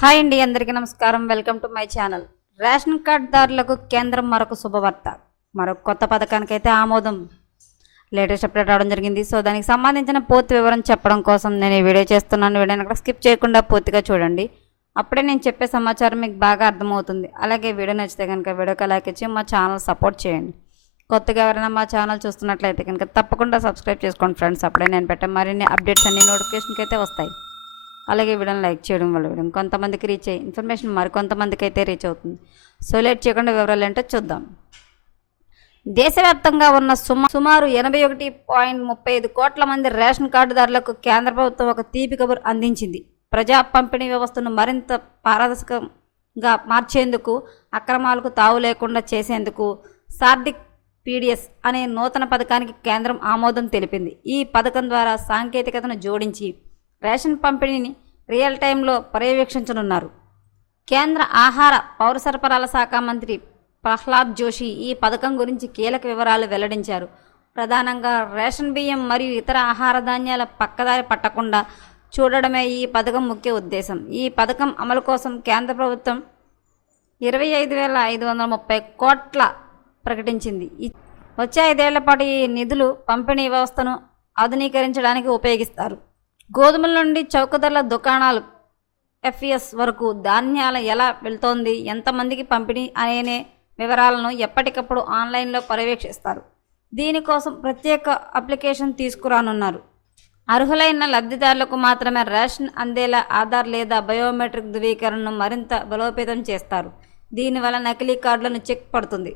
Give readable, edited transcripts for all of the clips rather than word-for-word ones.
Hi అండి, అందరికీ నమస్కారం. Welcome to my channel. Ration కార్డుదారులకు కేంద్రం మరొక శుభవార్త. మరొక కొత్త పథకానికైతే ఆమోదం లేటెస్ట్ అప్డేట్ రావడం జరిగింది. సో దానికి సంబంధించిన పూర్తి వివరం చెప్పడం కోసం నేను ఈ వీడియో చేస్తున్నాను. వీడియోని అక్కడ స్కిప్ చేయకుండా పూర్తిగా చూడండి. అప్పుడే నేను చెప్పే సమాచారం మీకు బాగా అర్థమవుతుంది. అలాగే వీడియో నచ్చితే కనుక వీడియోకి లైక్ ఇచ్చి మా ఛానల్ సపోర్ట్ చేయండి. కొత్తగా ఎవరైనా మా ఛానల్ చూస్తున్నట్లయితే కనుక తప్పకుండా సబ్స్క్రైబ్ చేసుకోండి ఫ్రెండ్స్. అప్పుడే నేను పెట్టే మరిన్ని అప్డేట్స్ అన్ని నోటిఫికేషన్కి అయితే వస్తాయి. అలాగే వీడియోని లైక్ చేయడం వల్ల వీడియో కొంతమందికి రీచ్ అయ్యి ఇన్ఫర్మేషన్ మరికొంతమందికి అయితే రీచ్ అవుతుంది. సో లేట్ చేయకుండా వివరాలు ఏంటో చూద్దాం. దేశవ్యాప్తంగా ఉన్న సుమారు 81.35 కోట్ల మంది రేషన్ కార్డుదారులకు కేంద్ర ప్రభుత్వం ఒక తీపి కబురు అందించింది. ప్రజా పంపిణీ వ్యవస్థను మరింత పారదర్శకంగా మార్చేందుకు, అక్రమాలకు తావు లేకుండా చేసేందుకు సార్ధిక్ పీడిఎస్ అనే నూతన పథకానికి కేంద్రం ఆమోదం తెలిపింది. ఈ పథకం ద్వారా సాంకేతికతను జోడించి రేషన్ పంపిణీని రియల్ టైంలో పర్యవేక్షించనున్నారు. కేంద్ర ఆహార పౌర సరఫరాల శాఖ మంత్రి ప్రహ్లాద్ జోషి ఈ పథకం గురించి కీలక వివరాలు వెల్లడించారు. ప్రధానంగా రేషన్ బియ్యం మరియు ఇతర ఆహార ధాన్యాల పక్కదారి పట్టకుండా చూడడమే ఈ పథకం ముఖ్య ఉద్దేశం. ఈ పథకం అమలు కోసం కేంద్ర ప్రభుత్వం 25,530 కోట్ల ప్రకటించింది. వచ్చే 5 ఏళ్ల పాటు ఈ నిధులు పంపిణీ వ్యవస్థను ఆధునీకరించడానికి ఉపయోగిస్తారు. గోధుమల నుండి చౌకధరల దుకాణాలు ఎఫ్ఎస్ వరకు ధాన్యాల ఎలా వెళ్తోంది, ఎంతమందికి పంపిణీ అనే వివరాలను ఎప్పటికప్పుడు ఆన్లైన్లో పర్యవేక్షిస్తారు. దీనికోసం ప్రత్యేక అప్లికేషన్ తీసుకురానున్నారు. అర్హులైన లబ్ధిదారులకు మాత్రమే రేషన్ అందేలా ఆధార్ లేదా బయోమెట్రిక్ ధృవీకరణను మరింత బలోపేతం చేస్తారు. దీనివల్ల నకిలీ కార్డులను చెక్ పడుతుంది.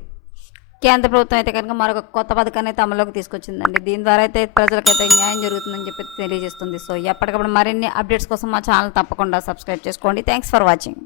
కేంద్ర ప్రభుత్వం అయితే కనుక మరొక కొత్త పథకాన్ని అయితే అమలులోకి తీసుకొచ్చిందండి. దీని ద్వారా అయితే ప్రజలకైతే న్యాయం జరుగుతుందని చెప్పి తెలియజేస్తుంది. సో ఎప్పటికప్పుడు మరిన్ని అప్డేట్స్ కోసం మా ఛానల్ తప్పకుండా సబ్స్క్రైబ్ చేసుకోండి. Thanks for watching.